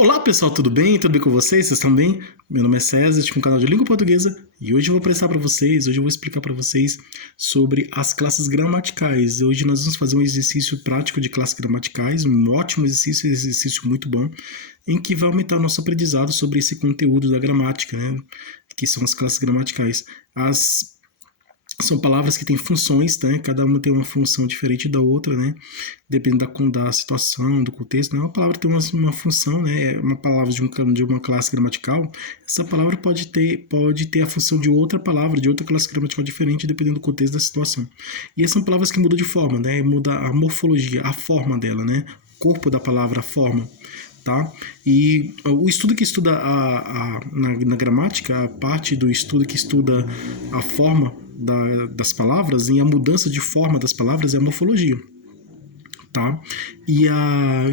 Olá pessoal, tudo bem? Tudo bem com vocês? Vocês estão bem? Meu nome é César, estou com um canal de língua portuguesa e hoje eu vou explicar para vocês sobre as classes gramaticais. Hoje nós vamos fazer um exercício prático de classes gramaticais, um ótimo exercício muito bom, em que vai aumentar o nosso aprendizado sobre esse conteúdo da gramática, né? Que são as classes gramaticais. São palavras que têm funções, né? Cada uma tem uma função diferente da outra, né? Dependendo da situação, do contexto, né? Uma palavra tem uma função, né? Uma palavra de uma classe gramatical, essa palavra pode ter a função de outra palavra, de outra classe gramatical diferente, dependendo do contexto da situação. E essas são palavras que mudam de forma, né? Muda a morfologia, a forma dela, né? O corpo da palavra, a forma. Tá? E o estudo que estuda na gramática, a parte do estudo que estuda a forma das palavras e a mudança de forma das palavras é a morfologia. Tá? E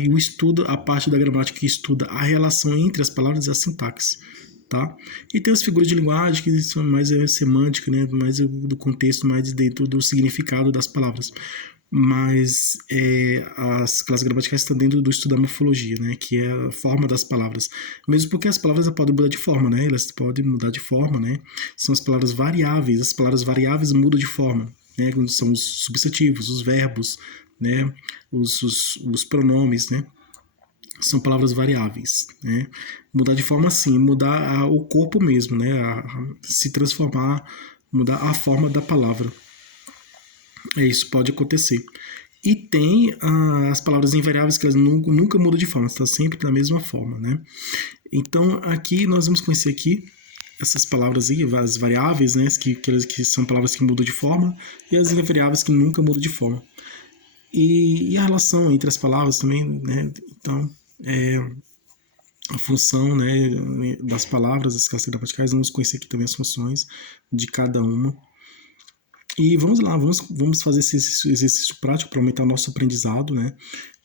o estudo, a parte da gramática que estuda a relação entre as palavras é a sintaxe. Tá? E tem as figuras de linguagem que são mais semântica, né? Mais do contexto, mais dentro do significado das palavras. Mas as classes gramaticais estão dentro do estudo da morfologia, né, que é a forma das palavras. Mesmo porque as palavras podem mudar de forma, né, elas podem mudar de forma, né, são as palavras variáveis mudam de forma, né, são os substantivos, os verbos, né, os pronomes, né, são palavras variáveis, né, mudar de forma assim, mudar o corpo mesmo, né, se transformar, mudar a forma da palavra. Isso pode acontecer. E tem as palavras invariáveis que elas nunca mudam de forma, está sempre da mesma forma, né? Então, aqui nós vamos conhecer aqui essas palavras aí, as variáveis, né? Que são palavras que mudam de forma, e as invariáveis que nunca mudam de forma. E a relação entre as palavras também, né? Então, a função, né, das palavras, das classes gramaticais, vamos conhecer aqui também as funções de cada uma. E vamos lá, vamos fazer esse exercício prático para aumentar o nosso aprendizado, né?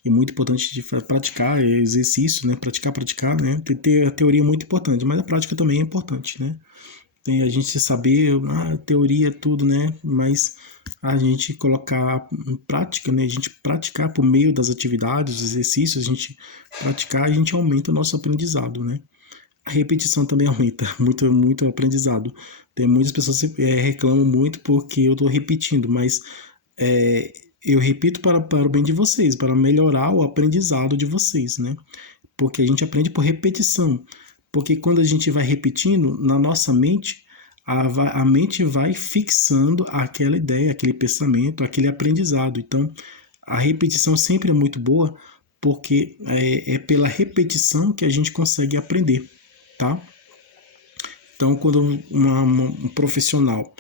É muito importante de praticar exercício, né? Praticar, né? Ter a teoria é muito importante, mas a prática também é importante, né? Tem a gente saber, a teoria é tudo, né? Mas a gente colocar em prática, né? A gente praticar por meio das atividades, dos exercícios, a gente praticar, a gente aumenta o nosso aprendizado, né? A repetição também aumenta muito aprendizado. Tem muitas pessoas que reclamam muito porque eu estou repetindo, mas eu repito para o bem de vocês, para melhorar o aprendizado de vocês, né? Porque a gente aprende por repetição. Porque quando a gente vai repetindo, na nossa mente, a mente vai fixando aquela ideia, aquele pensamento, aquele aprendizado. Então, a repetição sempre é muito boa, porque é pela repetição que a gente consegue aprender, tá? Então, quando um profissional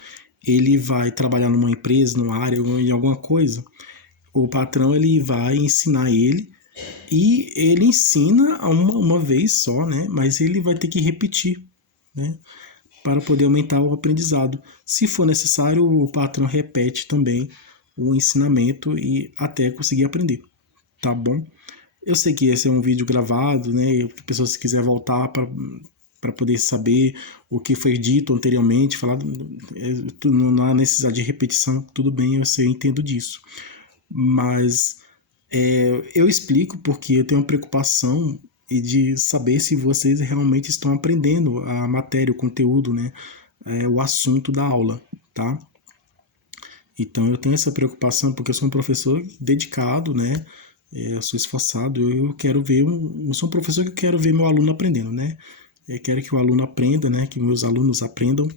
ele vai trabalhar numa empresa, numa área, em alguma coisa, o patrão ele vai ensinar ele e ele ensina uma vez só, né? Mas ele vai ter que repetir, né? Para poder aumentar o aprendizado. Se for necessário, o patrão repete também o ensinamento e até conseguir aprender, tá bom? Eu sei que esse é um vídeo gravado, né? E a pessoa, se quiser voltar para poder saber o que foi dito anteriormente, não há necessidade de repetição, tudo bem, eu entendo disso. Mas eu explico porque eu tenho uma preocupação de saber se vocês realmente estão aprendendo a matéria, o conteúdo, né? O assunto da aula, tá? Então eu tenho essa preocupação porque eu sou um professor dedicado, né? Eu sou esforçado, eu sou um professor que eu quero ver meu aluno aprendendo, né? Eu quero que o aluno aprenda, né? Que meus alunos aprendam,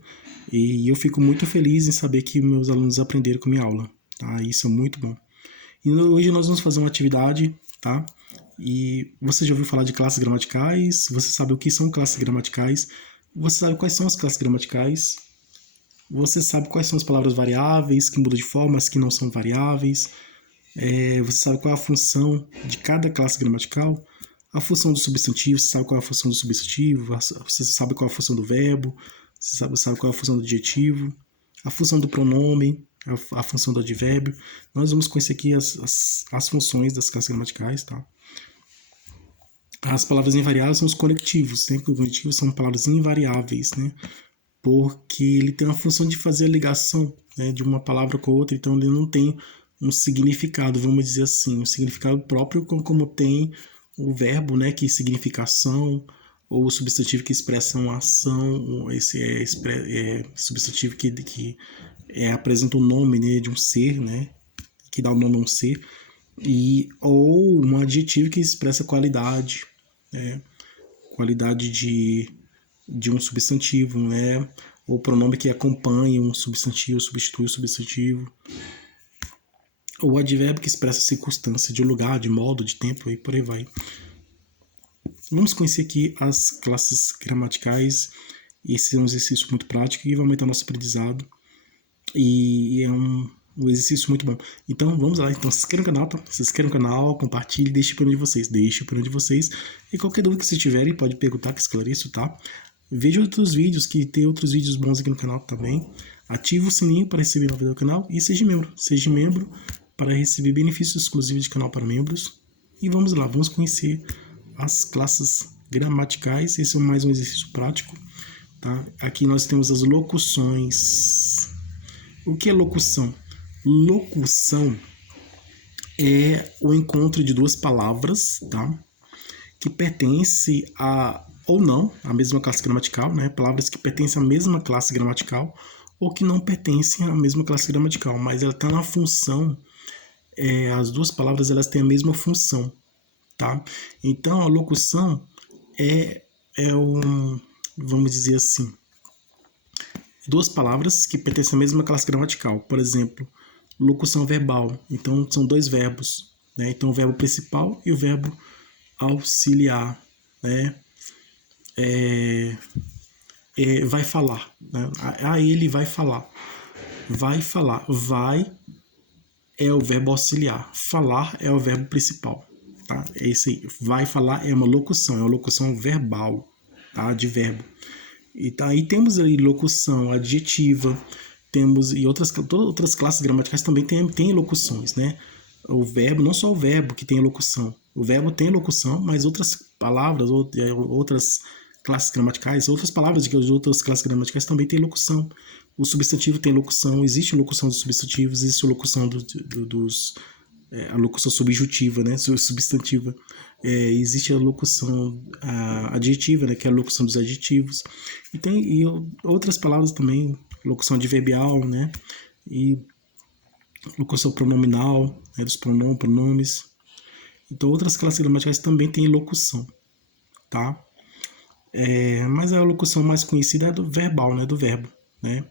e eu fico muito feliz em saber que meus alunos aprenderam com minha aula, tá? Isso é muito bom. E hoje nós vamos fazer uma atividade, tá? E você já ouviu falar de classes gramaticais? Você sabe o que são classes gramaticais? Você sabe quais são as classes gramaticais? Você sabe quais são as palavras variáveis que mudam de forma, as que não são variáveis? Você sabe qual é a função de cada classe gramatical? A função do substantivo, você sabe qual é a função do substantivo? Você sabe qual é a função do verbo? Você sabe qual é a função do adjetivo? A função do pronome, a função do advérbio. Nós vamos conhecer aqui as funções das classes gramaticais, tá? As palavras invariáveis são os conectivos, né? Os conectivos são palavras invariáveis, né? Porque ele tem a função de fazer a ligação, né, de uma palavra com a outra, então ele não tem um significado, vamos dizer assim, um significado próprio como tem o verbo, né, que significa ação, ou o substantivo que expressa uma ação, esse substantivo que apresenta o nome, né, de um ser, né, que dá o nome a um ser, ou um adjetivo que expressa qualidade, né, qualidade de um substantivo, né, ou pronome que acompanha um substantivo, substitui o substantivo, ou advérbio que expressa circunstância de lugar, de modo, de tempo e por aí vai. Vamos conhecer aqui as classes gramaticais. Esse é um exercício muito prático e vai aumentar nosso aprendizado. E é um exercício muito bom. Então, vamos lá. Então, se inscreva no canal, tá? Se inscreva no canal, compartilhe, deixe por onde vocês. E qualquer dúvida que vocês tiverem, pode perguntar que esclareço, tá? Veja outros vídeos, que tem outros vídeos bons aqui no canal também. Ative o sininho para receber novidade do canal e seja membro. Seja membro para receber benefícios exclusivos de canal para membros. E vamos lá, vamos conhecer as classes gramaticais. Esse é mais um exercício prático, tá? Aqui nós temos as locuções. O que é locução? Locução é o encontro de duas palavras, tá? Que pertencem a, ou não, a mesma classe gramatical, né? Palavras que pertencem à mesma classe gramatical ou que não pertencem à mesma classe gramatical, mas ela está na função, as duas palavras elas têm a mesma função, tá? Então a locução vamos dizer assim, duas palavras que pertencem à mesma classe gramatical. Por exemplo, locução verbal. Então são dois verbos, né? Então o verbo principal e o verbo auxiliar, né? Vai falar, né? Ele vai falar. Vai falar. Vai é o verbo auxiliar. Falar é o verbo principal, tá? Esse aí, vai falar é uma locução verbal, tá? De verbo. E aí temos aí locução adjetiva, temos e outras classes gramaticais também tem locuções, né? O verbo, não só o verbo que tem locução. O verbo tem locução, mas outras palavras, outras classes gramaticais, outras palavras de outras classes gramaticais também tem locução. O substantivo tem locução, existe locução dos substantivos, existe a locução a locução subjuntiva, né? Substantiva. Existe a locução adjetiva, né? Que é a locução dos adjetivos. E outras palavras também, locução adverbial, né? E locução pronominal, né? Dos pronomes. Então, outras classes gramaticais também têm locução, tá? Mas a locução mais conhecida é do verbal, né? Do verbo, né?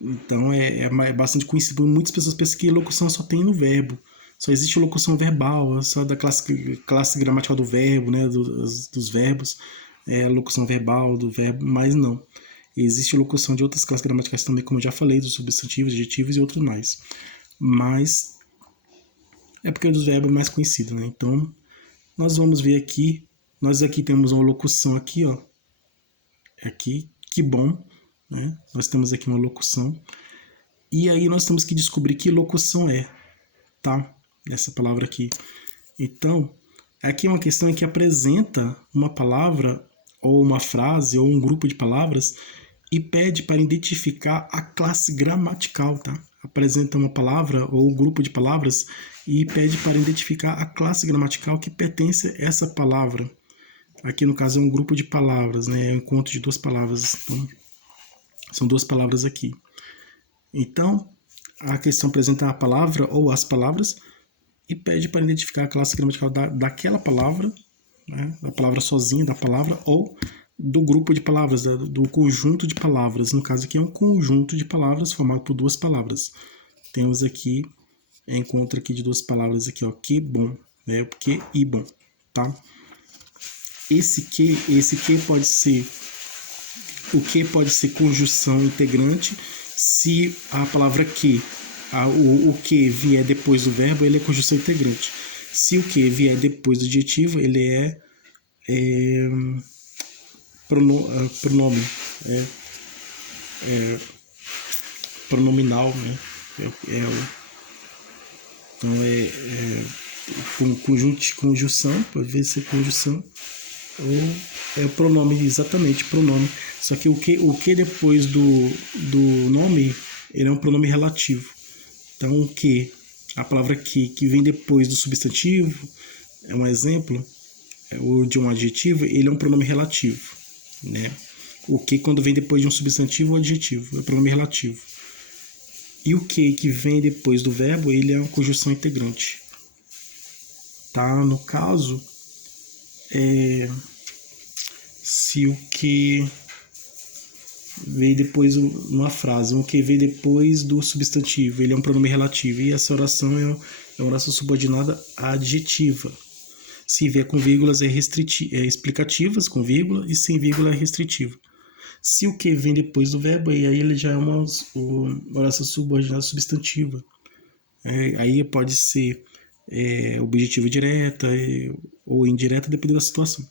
Então é bastante conhecido. Muitas pessoas pensam que locução só tem no verbo. Só existe locução verbal, só da classe gramatical do verbo, né? Dos verbos. A locução verbal do verbo, mas não. Existe locução de outras classes gramaticais também, como eu já falei, dos substantivos, adjetivos e outros mais. Mas é porque o dos verbos é mais conhecido, né? Então, nós vamos ver aqui. Nós aqui temos uma locução aqui, ó. Aqui, que bom. Né? Nós temos aqui uma locução. E aí nós temos que descobrir que locução é, tá? Essa palavra aqui. Então, aqui é uma questão em que apresenta uma palavra, ou uma frase, ou um grupo de palavras, e pede para identificar a classe gramatical, tá? Apresenta uma palavra, ou um grupo de palavras, e pede para identificar a classe gramatical que pertence a essa palavra. Aqui, no caso, é um grupo de palavras, né? É um encontro de duas palavras. Então, são duas palavras aqui. Então, a questão apresenta a palavra ou as palavras e pede para identificar a classe gramatical daquela palavra, né? Da palavra sozinha, da palavra, ou do grupo de palavras, do conjunto de palavras. No caso aqui é um conjunto de palavras formado por duas palavras. Temos aqui, encontro aqui de duas palavras aqui, ó, que bom, né? Que e bom, tá? Esse que pode ser... O que pode ser conjunção integrante se a palavra que, o que vier depois do verbo, ele é conjunção integrante. Se o que vier depois do adjetivo, ele é pronome, pronominal, né? Então conjunção, pode ver se é conjunção, ou é pronome, exatamente, pronome. Só que o que depois do nome, ele é um pronome relativo. Então, o que, a palavra que vem depois do substantivo, é um exemplo de um adjetivo, ele é um pronome relativo, né? O que quando vem depois de um substantivo ou adjetivo, é pronome relativo. E o que vem depois do verbo, ele é uma conjunção integrante. Tá? No caso, se o que veio depois, numa frase, o que veio depois do substantivo, ele é um pronome relativo, e essa oração é uma oração subordinada adjetiva. Se vier com vírgulas é explicativas, com vírgula, e sem vírgula é restritiva. Se o que vem depois do verbo, aí ele já é uma oração subordinada substantiva. Aí pode ser objetiva direta ou indireta, dependendo da situação.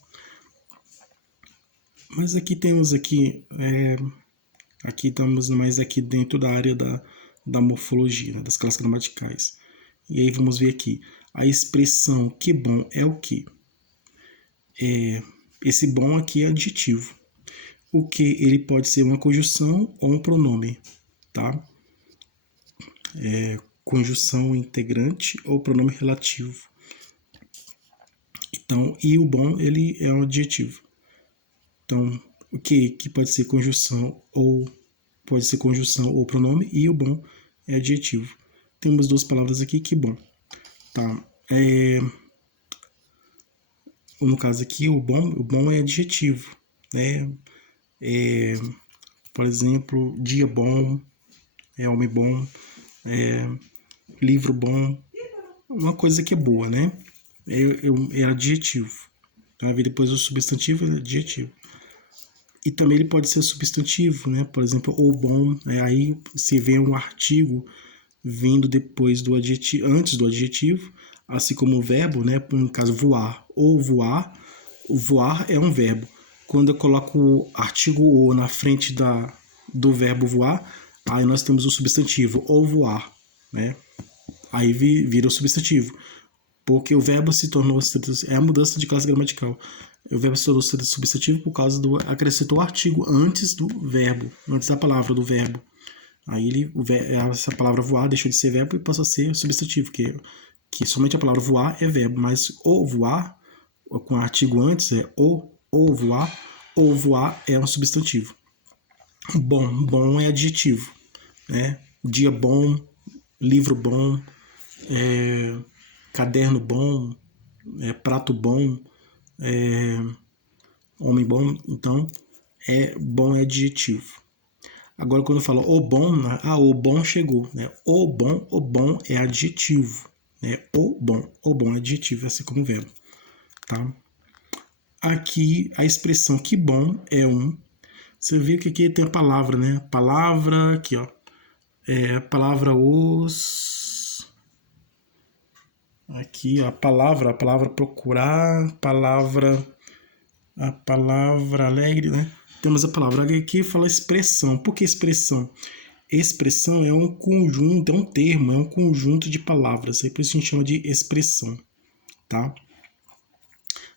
Mas aqui temos aqui estamos mais aqui dentro da área da morfologia, né, das classes gramaticais. E aí vamos ver aqui. A expressão que bom é o quê? Esse bom aqui é adjetivo. O que ele pode ser uma conjunção ou um pronome, tá? Conjunção integrante ou pronome relativo. Então, e o bom, ele é um adjetivo. Então, o que pode ser conjunção ou pronome, e o bom é adjetivo. Temos duas palavras aqui, que bom. Tá? No caso aqui, o bom é adjetivo, né? Por exemplo, dia bom, homem bom, livro bom, uma coisa que é boa, né? É adjetivo. Tá? Depois o substantivo é adjetivo. E também ele pode ser substantivo, né? Por exemplo, o bom, aí se vê um artigo vindo depois do adjetivo, antes do adjetivo, assim como o verbo, né? No caso, voar ou voar. O voar é um verbo. Quando eu coloco o artigo o na frente do verbo voar, aí nós temos o substantivo, ou voar, né? Aí vira o substantivo. Porque o verbo se tornou... É a mudança de classe gramatical. O verbo se tornou substantivo por causa do... Acrescentou o artigo antes do verbo, antes da palavra do verbo. Aí essa palavra voar deixou de ser verbo e passou a ser substantivo, que somente a palavra voar é verbo, mas o voar, com artigo antes, é ou voar é um substantivo. Bom é adjetivo, né? Dia bom, livro bom, caderno bom, prato bom, homem bom. Então, bom é adjetivo. Agora, quando eu falo o bom chegou, né? O bom é adjetivo, né? O bom é adjetivo, assim como o verbo, tá? Aqui, a expressão que bom é você viu que aqui tem a palavra, né? Palavra, aqui, ó. A palavra os... Aqui, ó, a palavra procurar, a palavra alegre, né? Temos a palavra aqui que fala expressão. Por que expressão? Expressão é um conjunto, é um termo, é um conjunto de palavras. Aí por isso a gente chama de expressão, tá?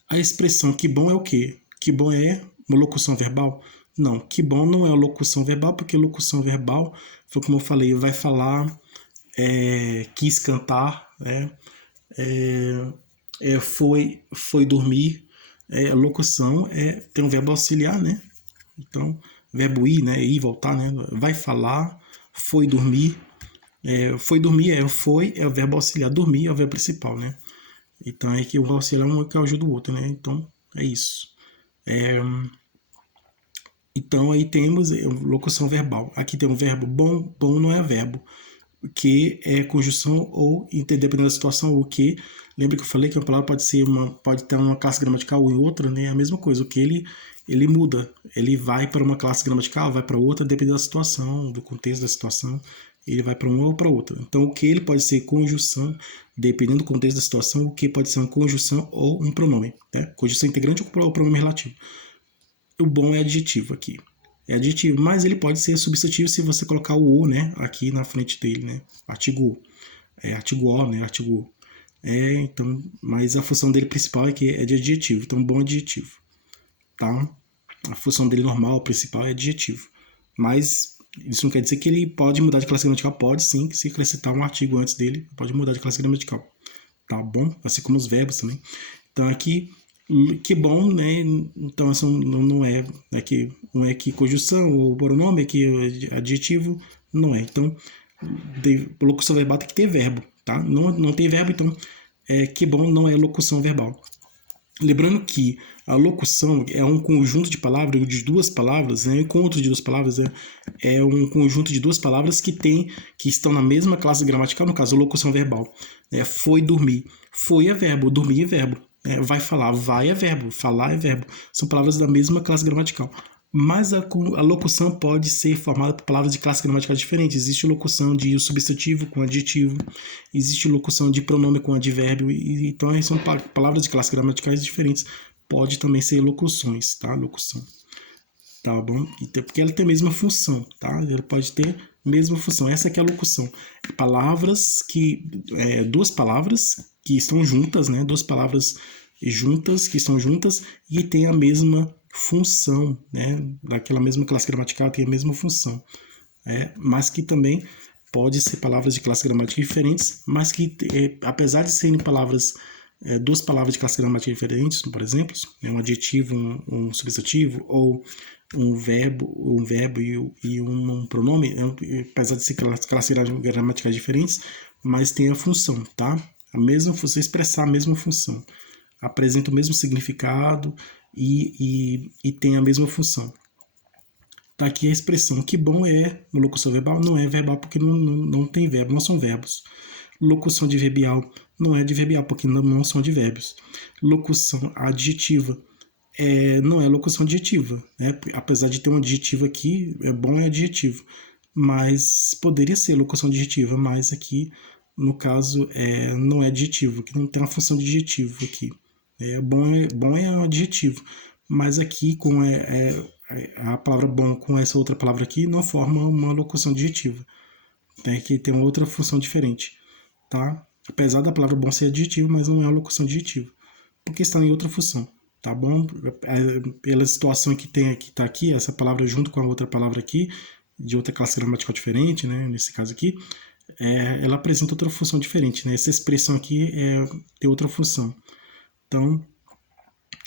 A expressão que bom é o quê? Que bom é uma locução verbal? Não, que bom não é locução verbal, porque locução verbal, foi como eu falei, vai falar, quis cantar, né? Foi dormir. Locução tem um verbo auxiliar, né? Então, verbo ir, né? Ir e voltar, né? Vai falar, foi dormir. Foi dormir foi é o verbo auxiliar. Dormir é o verbo principal, né? Então, é que o auxiliar um que ajuda o outro, né? Então, é isso. Então, aí temos locução verbal. Aqui tem um verbo bom. Bom não é verbo. Que é conjunção ou, dependendo da situação, o que. Lembra que eu falei que uma palavra pode ter uma classe gramatical ou em outra, né? É a mesma coisa. O que ele muda. Ele vai para uma classe gramatical, vai para outra, dependendo da situação, do contexto da situação. Ele vai para uma ou para outra. Então, o que ele pode ser conjunção, dependendo do contexto da situação, o que pode ser uma conjunção ou um pronome. Né? Conjunção integrante ou pronome relativo. O bom é adjetivo aqui. É adjetivo, mas ele pode ser substantivo se você colocar o o, né, aqui na frente dele, né? Artigo o. Artigo o, né? Artigo o. Então, mas a função dele principal é que é de adjetivo. Então, bom adjetivo. Tá? A função dele normal, principal, é adjetivo. Mas isso não quer dizer que ele pode mudar de classe gramatical. Pode sim, se acrescentar um artigo antes dele, pode mudar de classe gramatical. tá bom? Assim como os verbos também. Então aqui, que bom, né? Então essa não é aqui, não é aqui conjunção ou pronome, aqui adjetivo, não é. Então, locução verbal tem que ter verbo, tá? Não tem verbo, então que bom não é locução verbal. Lembrando que a locução é um conjunto de palavras, de duas palavras, né? Encontro de duas palavras é um conjunto de duas palavras que estão na mesma classe gramatical, no caso, locução verbal. Foi dormir. Foi é verbo, dormir é verbo. Vai falar, vai é verbo, falar é verbo. São palavras da mesma classe gramatical. Mas a locução pode ser formada por palavras de classe gramatical diferentes. Existe locução de substantivo com adjetivo, existe locução de pronome com advérbio, então são palavras de classe gramaticais diferentes. Pode também ser locuções, tá? Locução. Tá bom? Porque ela tem a mesma função, tá? Ela pode ter a mesma função. Essa aqui é a locução. Palavras duas palavras que estão juntas, né? Duas palavras juntas, que estão juntas e tem a mesma função, né? Daquela mesma classe gramatical tem a mesma função. Mas que também pode ser palavras de classe gramatical diferentes, mas que, apesar de serem duas palavras de classe gramatical diferentes, por exemplo, um adjetivo, um substantivo, ou um verbo e um pronome, apesar de ser classes gramaticais diferentes, mas tem a função, tá? A mesma função, expressar a mesma função. Apresenta o mesmo significado e tem a mesma função. Tá aqui a expressão que bom é uma locução verbal, não é verbal porque não tem verbo, não são verbos. Locução adverbial não é adverbial porque não são advérbios. Locução adjetiva não é locução adjetiva, né? Apesar de ter um adjetivo aqui, bom é adjetivo, mas poderia ser locução adjetiva, mas aqui no caso não é adjetivo, que não tem uma função de adjetivo aqui. Bom é um adjetivo, mas aqui com a palavra bom com essa outra palavra aqui não forma uma locução adjetiva. Que tem uma outra função diferente, tá? Apesar da palavra bom ser adjetivo, mas não é uma locução adjetiva, porque está em outra função, tá bom? Pela situação que tá aqui, essa palavra junto com a outra palavra aqui, de outra classe gramatical diferente, né? Nesse caso aqui, ela apresenta outra função diferente, né? Essa expressão aqui tem outra função. Então,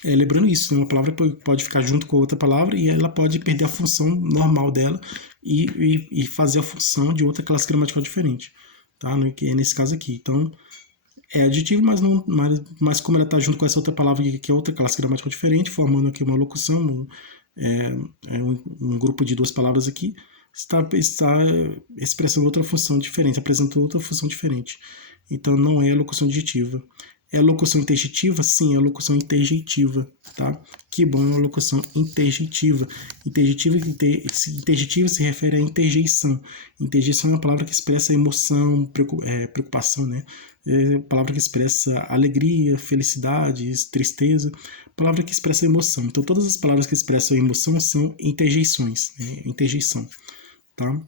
lembrando isso, uma palavra pode ficar junto com outra palavra e ela pode perder a função normal dela e fazer a função de outra classe gramatical diferente, tá? Nesse caso aqui. Então, é adjetivo, mas como ela está junto com essa outra palavra que é outra classe gramatical diferente, formando aqui uma locução, um grupo de duas palavras aqui, está expressando outra função diferente, apresentando outra função diferente. Então, não é locução adjetiva. É locução interjeitiva? Sim, é locução interjeitiva, tá? Que bom, é uma locução interjeitiva. Interjeitiva se refere à interjeição. Interjeição é uma palavra que expressa emoção, preocupação, né? É uma palavra que expressa alegria, felicidade, tristeza. Palavra que expressa emoção. Então, todas as palavras que expressam emoção são interjeições, né? Interjeição, tá?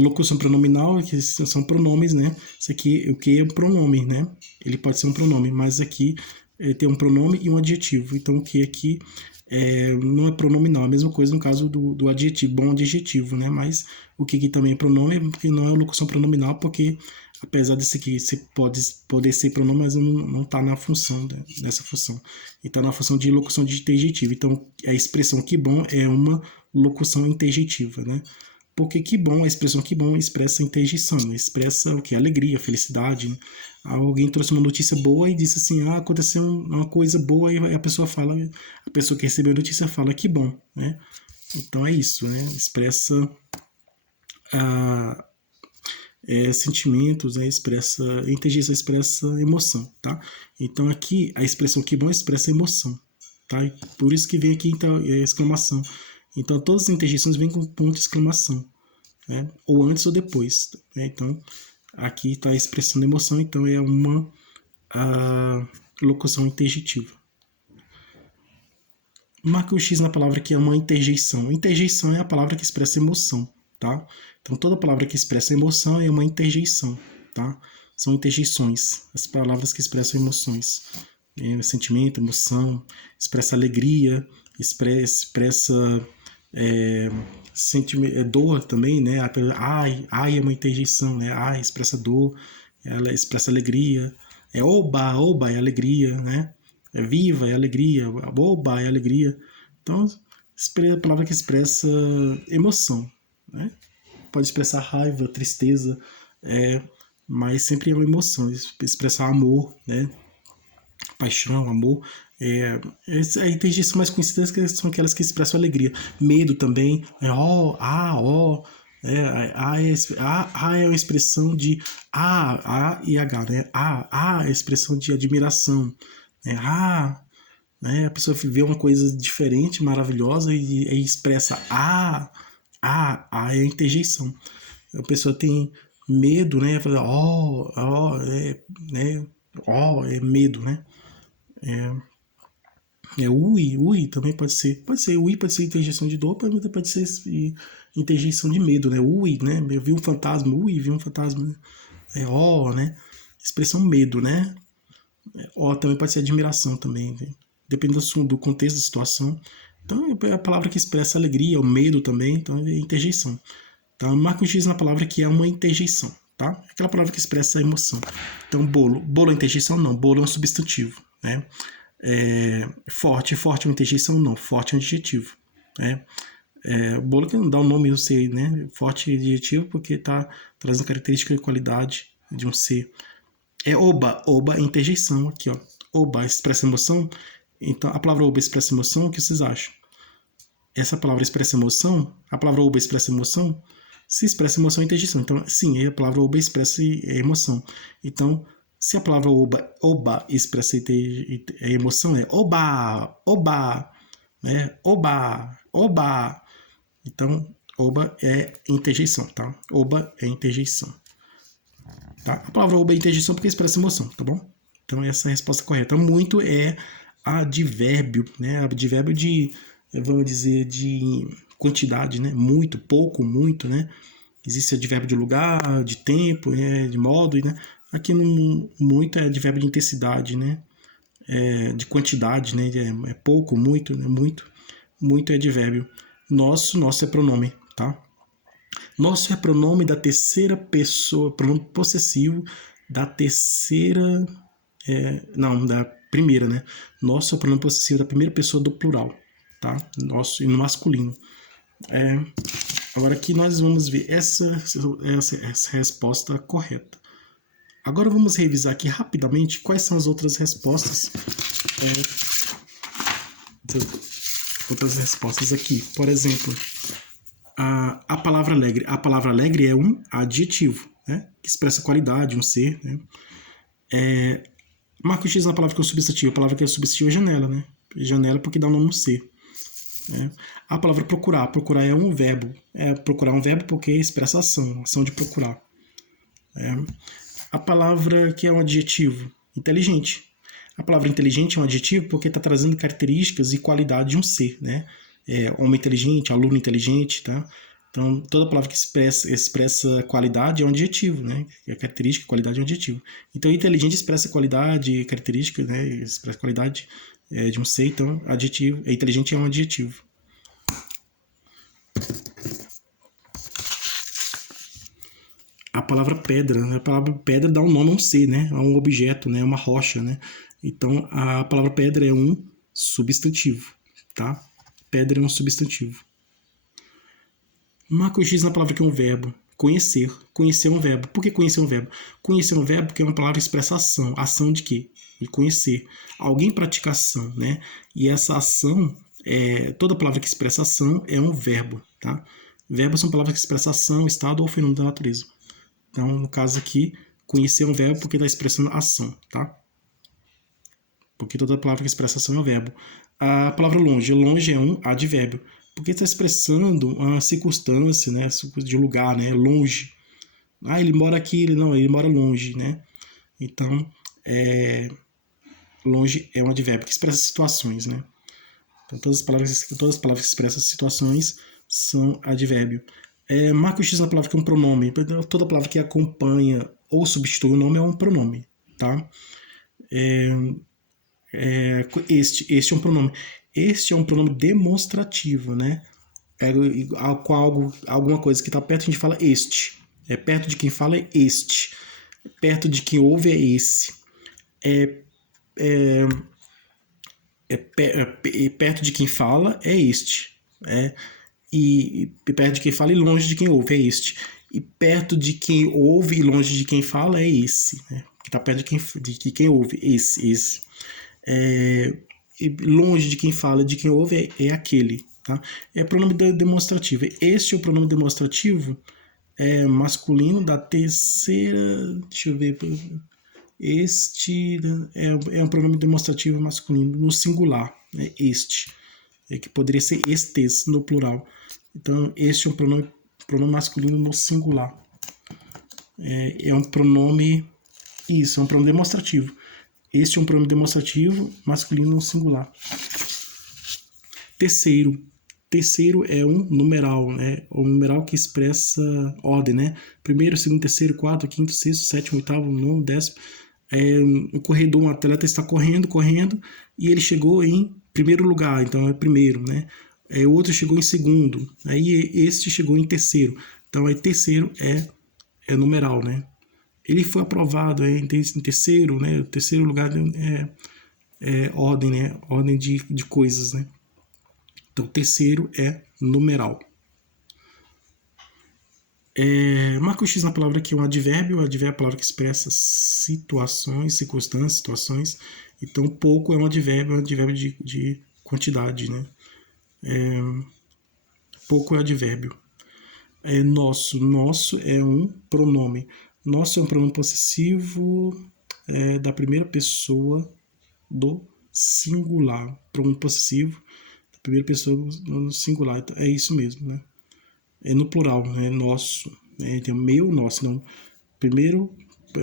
Locução pronominal, que são pronomes, né? Isso aqui, o que é um pronome, né? Ele pode ser um pronome, mas aqui tem um pronome e um adjetivo. Então, o que aqui não é pronominal, a mesma coisa no caso do adjetivo, bom adjetivo, né? Mas o que aqui também é pronome, porque não é locução pronominal, porque apesar desse aqui poder ser pronome, mas não está na função dessa função. E está na função de locução de interjeitiva. Então, a expressão que bom é uma locução interjeitiva, né? Porque que bom, a expressão que bom expressa interjeição, né? Expressa o que? Alegria, felicidade. Né? Alguém trouxe uma notícia boa e disse assim, aconteceu uma coisa boa, e a pessoa que recebeu a notícia fala que bom, né? Então é isso, né? Expressa sentimentos, né? Interjeição expressa emoção, tá? Então aqui a expressão que bom expressa emoção, tá? E por isso que vem aqui então, exclamação. Então, todas as interjeições vêm com ponto de exclamação, né? Ou antes ou depois. Né? Então, aqui está expressando emoção, então é uma locução interjeitiva. Marca o X na palavra que é uma interjeição. Interjeição é a palavra que expressa emoção, tá? Então, toda palavra que expressa emoção é uma interjeição, tá? São interjeições, as palavras que expressam emoções. Sentimento, emoção, expressa alegria, expressa dor também, né? Ai é uma interjeição, né? Ai expressa dor, ela expressa alegria, É oba, oba é alegria, né? É viva é alegria, oba é alegria. Então, a palavra que expressa emoção, né? Pode expressar raiva, tristeza, mas sempre é uma emoção. Expressar amor, né? Paixão, amor. A interjeição mais conhecida são aquelas que expressam alegria. Medo também. A é uma expressão de A e H, né? A é a expressão de admiração. Né? Né? A pessoa vê uma coisa diferente, maravilhosa e expressa A é a interjeição. A pessoa tem medo, né? Fala, né? É medo, né? Ui também pode ser ui, pode ser interjeição de dor, pode ser interjeição de medo, né? Ui, né? Eu vi um fantasma, ui, vi um fantasma, né? Né? Expressão medo, né? Também pode ser admiração também, né? Dependendo do contexto da situação. Então é a palavra que expressa alegria, o medo também, então é interjeição. Tá? Marca um X na palavra que é uma interjeição, tá? Aquela palavra que expressa a emoção. Então bolo é interjeição? Não, bolo é um substantivo, né? Forte é uma interjeição? Não, forte é um adjetivo, né? Bolo que não dá o nome do ser, né? Forte é adjetivo porque está trazendo característica e qualidade de um ser. Oba é interjeição aqui, ó. Oba expressa emoção. Então a palavra oba expressa emoção, o que vocês acham? Essa palavra expressa emoção? A palavra oba expressa emoção? Se expressa emoção é interjeição. Então, sim, a palavra oba expressa emoção. Então, se a palavra oba expressa emoção, é oba, né? Oba. Então, oba é interjeição, tá? Oba é interjeição. Tá? A palavra oba é interjeição porque expressa emoção, tá bom? Então, essa é a resposta correta. Muito é advérbio, né? Advérbio de, vamos dizer, de quantidade, né? Muito, pouco, muito, né? Existe advérbio de lugar, de tempo, de modo, né? Aqui no muito é advérbio de intensidade, né? De quantidade, né? É pouco, muito, né? Muito é advérbio. Nosso é pronome, tá? Nosso é pronome da terceira pessoa, pronome possessivo da terceira, não, da primeira, né? Nosso é o pronome possessivo da primeira pessoa do plural, tá? Nosso e no masculino. Agora aqui nós vamos ver essa resposta correta. Agora vamos revisar aqui rapidamente quais são as outras respostas. Outras respostas aqui. Por exemplo, a palavra alegre. A palavra alegre é um adjetivo, né? Que expressa qualidade, um ser, né? Marca o X na palavra que é o substantivo. A palavra que é o substantivo é janela, né? Janela porque dá o nome no ser. A palavra procurar. Procurar é um verbo. Procurar é um verbo porque expressa ação de procurar. A palavra que é um adjetivo, inteligente. A palavra inteligente é um adjetivo porque está trazendo características e qualidade de um ser, né? Homem inteligente, aluno inteligente, tá? Então, toda palavra que expressa qualidade é um adjetivo, né? Característica, qualidade é um adjetivo. Então, inteligente expressa qualidade, característica, né? Expressa qualidade de um ser, então, adjetivo. Inteligente é um adjetivo. A palavra pedra, né? A palavra pedra dá um nome a um ser, né? A um objeto, né? Uma rocha, né? Então, a palavra pedra é um substantivo, tá? Pedra é um substantivo. Marca o X na palavra que é um verbo. Conhecer. Conhecer é um verbo. Por que conhecer é um verbo? Conhecer é um verbo porque é uma palavra que expressa ação. Ação de quê? De conhecer. Alguém pratica ação, né? E essa ação, toda palavra que expressa ação é um verbo, tá? Verbos são palavras que expressam ação, estado ou fenômeno da natureza. Então, no caso aqui, conhecer é um verbo porque está expressando ação, tá? Porque toda palavra que expressa ação é um verbo. A palavra longe. Longe é um advérbio. Porque está expressando uma circunstância, né? De lugar, né? Longe. Ele mora aqui. Ele mora longe, né? Então, longe é um advérbio que expressa situações, né? Então, todas as palavras que expressam situações são advérbio. Marca o X na palavra que é um pronome. Toda palavra que acompanha ou substitui o nome é um pronome, tá? Este é um pronome. Este é um pronome demonstrativo, né? Com alguma coisa que está perto, a gente fala este. Perto de quem fala é este. Perto de quem ouve é esse. Perto de quem fala é este. E perto de quem fala e longe de quem ouve é este. E perto de quem ouve e longe de quem fala é esse. Né? Que está perto de quem ouve, esse. E longe de quem fala e de quem ouve é aquele. Tá? É pronome demonstrativo. Este é o pronome demonstrativo masculino da terceira. Deixa eu ver. Este é um pronome demonstrativo masculino no singular. Este. Que poderia ser estes no plural. Então, este é um pronome masculino no singular. É um pronome. Isso, é um pronome demonstrativo. Este é um pronome demonstrativo masculino no singular. Terceiro. Terceiro é um numeral, né? O numeral que expressa ordem, né? Primeiro, segundo, terceiro, quarto, quinto, sexto, sétimo, oitavo, nono, décimo. Um corredor, um atleta está correndo, e ele chegou em primeiro lugar, então é primeiro, né? O outro chegou em segundo, aí este chegou em terceiro. Então, aí terceiro é numeral, né? Ele foi aprovado em terceiro, né? O terceiro lugar é ordem, né? Ordem de coisas, né? Então, terceiro é numeral. Marca o X na palavra que é um advérbio. O advérbio é a palavra que expressa situações, circunstâncias, situações. Então, pouco é um advérbio de quantidade, né? Pouco é advérbio. Nosso é um pronome. Nosso é um pronome possessivo da primeira pessoa do singular. Pronome possessivo da primeira pessoa do singular. Então, é isso mesmo, né? No plural, né? Nosso. Tem o meu, nosso. Não. Primeiro,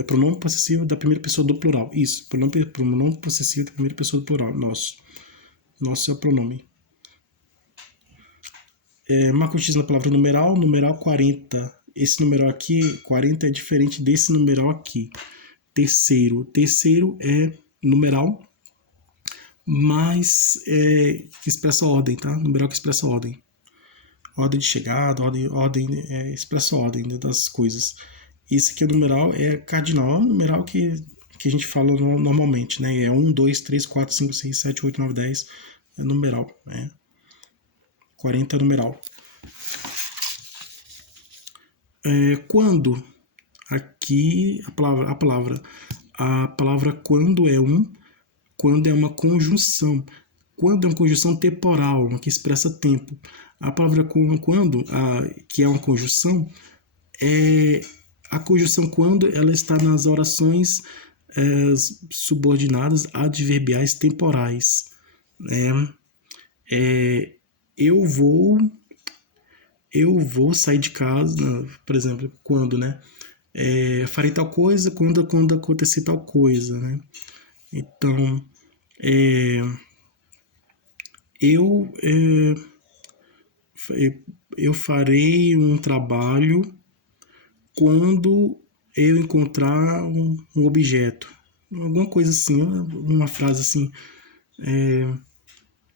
pronome possessivo da primeira pessoa do plural. Isso, pronome possessivo da primeira pessoa do plural. Nosso. Nosso é o pronome. Marca o X na palavra numeral. Numeral 40. Esse numeral aqui, 40, é diferente desse numeral aqui. Terceiro. Terceiro é numeral, mas que expressa ordem, tá? Numeral que expressa ordem. Ordem de chegada, ordem expressa ordem das coisas. Esse aqui é o numeral, é cardinal, é um numeral que a gente fala normalmente, né? É 1, 2, 3, 4, 5, 6, 7, 8, 9, 10, é numeral, né? 40 é numeral. Quando, aqui a palavra quando é uma conjunção. Quando é uma conjunção temporal, que expressa tempo. A palavra quando, que é uma conjunção, a conjunção quando ela está nas orações subordinadas adverbiais temporais. Eu vou sair de casa, por exemplo, quando, né? Farei tal coisa quando acontecer tal coisa, né? Então, eu farei um trabalho quando eu encontrar um objeto. Alguma coisa assim, uma frase assim.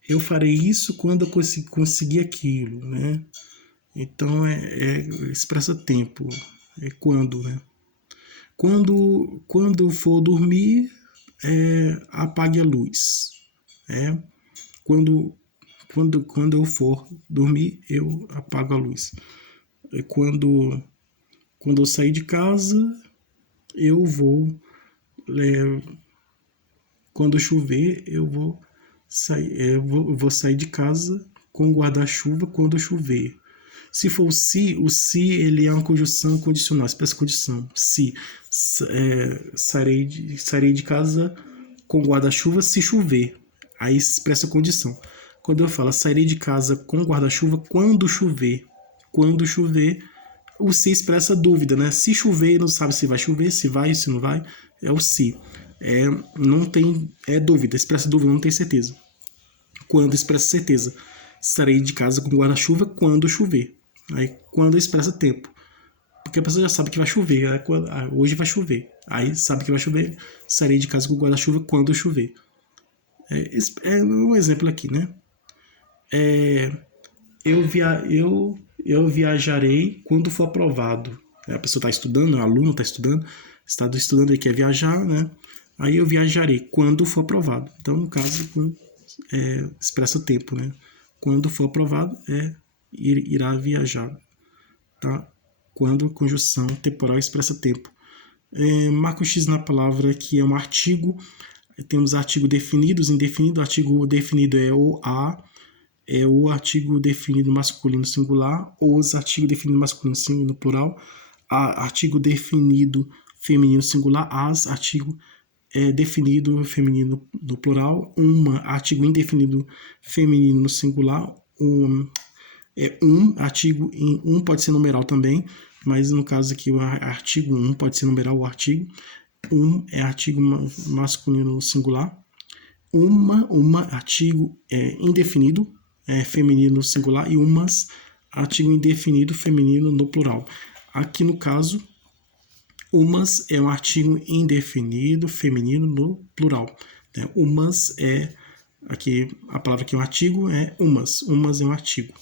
Eu farei isso quando eu conseguir aquilo, né? Então, expressa tempo. Quando, né? Quando for dormir, apague a luz. Quando eu for dormir, eu apago a luz. Quando eu sair de casa, eu vou... quando chover, eu vou sair de casa com guarda-chuva quando chover. Se for o se ele é uma conjunção condicional, expressa condição. Se sairei de casa com guarda-chuva se chover. Aí expressa condição. Quando eu falo sairei de casa com guarda-chuva quando chover. Quando chover, o se expressa dúvida, né? Se chover, não sabe se vai chover, se vai, se não vai. É o se. Não tem dúvida, expressa dúvida, não tem certeza. Quando expressa certeza. Sairei de casa com guarda-chuva quando chover. Aí quando expressa tempo. Porque a pessoa já sabe que vai chover. Hoje vai chover. Aí sabe que vai chover. Sairei de casa com guarda-chuva quando chover. Um exemplo aqui, né? Eu viajarei quando for aprovado. A pessoa está estudando, o aluno está estudando. Estado estudando, ele quer viajar, né? Aí eu viajarei quando for aprovado. Então, no caso, expressa o tempo, né? Quando for aprovado, irá viajar, tá? Quando conjunção temporal expressa tempo. Marca o X na palavra que é um artigo. Temos artigo definidos, indefinido. Artigo definido é o a, é o artigo definido masculino singular, os artigo definido masculino singular no plural, artigo definido feminino singular, as artigo definido feminino no plural, uma artigo indefinido feminino no singular, artigo em pode ser numeral também, mas no caso aqui o artigo 1 pode ser numeral, o artigo é artigo masculino singular, uma artigo indefinido feminino singular e umas artigo indefinido feminino no plural. Aqui no caso, umas é um artigo indefinido feminino no plural. Umas aqui a palavra que é um artigo é umas é um artigo.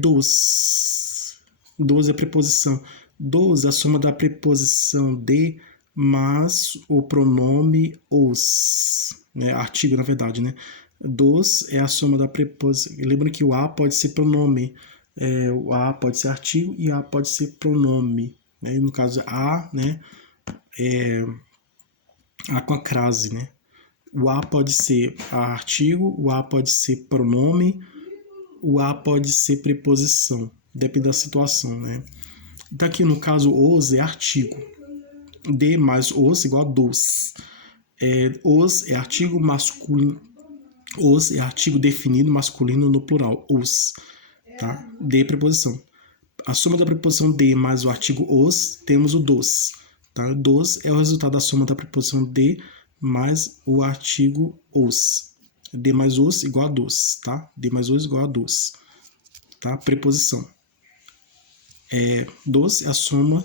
Dos é preposição. Dos é a soma da preposição de mais o pronome os, né? Artigo, na verdade, né? Dos é a soma da preposição. Lembra que o a pode ser pronome, o a pode ser artigo e a pode ser pronome, né? No caso, a, né? A com a crase, né? O a pode ser artigo, o a pode ser pronome, o a pode ser preposição, depende da situação, né? Então aqui no caso os é artigo, de mais os igual a dos. Os é artigo masculino, os é artigo definido masculino no plural, os, tá? De preposição. A soma da preposição de mais o artigo os, temos o dos, tá? Dos é o resultado da soma da preposição de mais o artigo os. De mais os igual a dos, tá? De mais os igual a dos, tá? Preposição. Dos é a soma,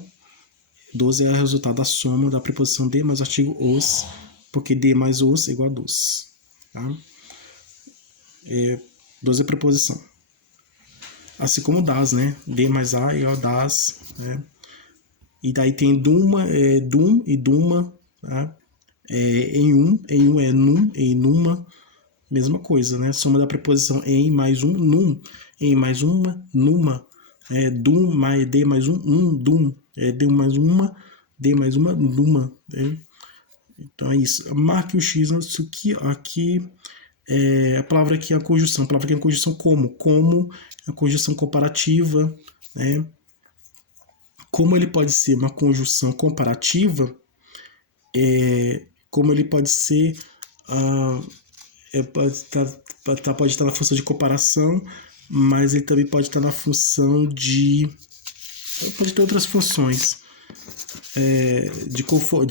dos é o resultado da soma da preposição de mais o artigo os, porque de mais os é igual a dos, tá? Dos é preposição. Assim como das, né? De mais a é igual a das, né? E daí tem duma, dum e duma, tá? Em um é num, em numa, mesma coisa, né? Soma da preposição em mais um, num, em mais uma, numa, dum mais de mais um, dum, de mais uma, numa, né? Então é isso. Marque o X, isso aqui a palavra aqui é a conjunção. A palavra aqui é a conjunção como é a conjunção comparativa, né? Como ele pode ser uma conjunção comparativa, como ele pode ser pode estar na função de comparação, mas ele também pode estar na função de pode ter outras funções de conforto